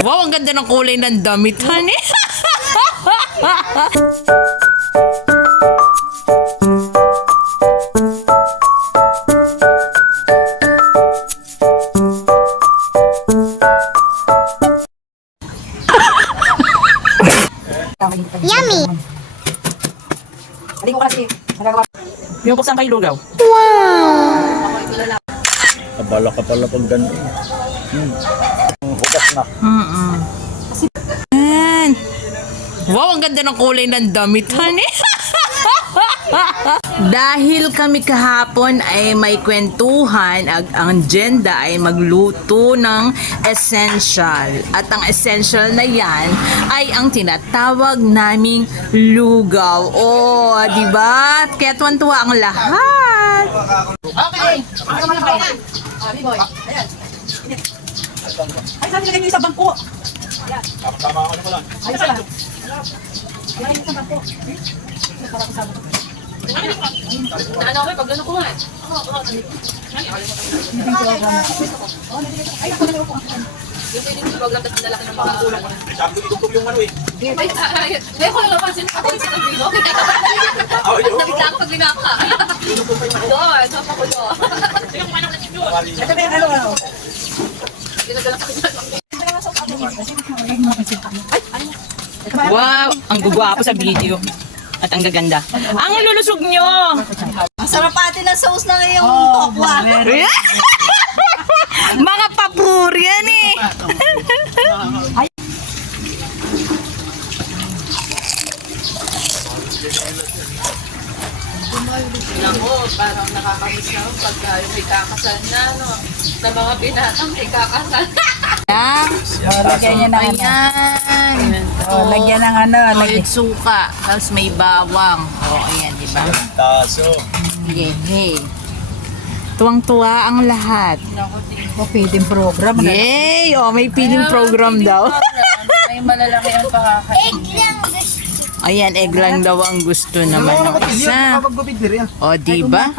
Wow, ang ganda ng kulay ng damit, honey. Yummy! Hindi ko kasi nagagawa. Yung buksan kayo lugaw. Abala ka pala pag gano'n. Hugas na. Yan. Wow, ang ganda ng kulay ng damit, honey. Dahil kami kahapon ay may kwentuhan, ang agenda ay magluto ng essential. At ang essential na yan ay ang tinatawag naming lugaw. Oh, di ba? Kaya tuwan-tuwa ang lahat. Okay. Ano naman ang kainan? B-boy. Ayan. Ay, sabi nilagay niyo sa bangko. Ayan. Tama ako na pala. Ay, isa lang. Nilagay niyo sa bangko. Para ko sabi ko. Ano ako pag gano'n ko nga. Yung piling program tapos nalaki ng mga kulang. Sabi ko itutog yung ano eh. Ngayon ko lang napansin ako sa video. Nabigla ako pag linako ka. Doon, sa pakulo. Ito na yung ano. Ginagalang sa kanya. Wow, ang gugwapo sa video. At ang gaganda. Ang lulusog nyo! Sarap ate ng sauce na ngayong tokwa. Mga papur yan eh. Nako, parang nakakamiss na ako pagka yung may kakasal na, no? Sa mga binatang may kakasal. Lagyan niya ng ano. Ayan. Lagyan ng ano. With suka. Tapos may bawang. O, ayan, di ba? Taso. Hey. Tuwang-tuwa ang lahat. O, feeding program. Yay! O, may feeding program daw. May malalaki ang pakakain. Ayan, egg lang daw ang gusto naman ng isa. O, di ba?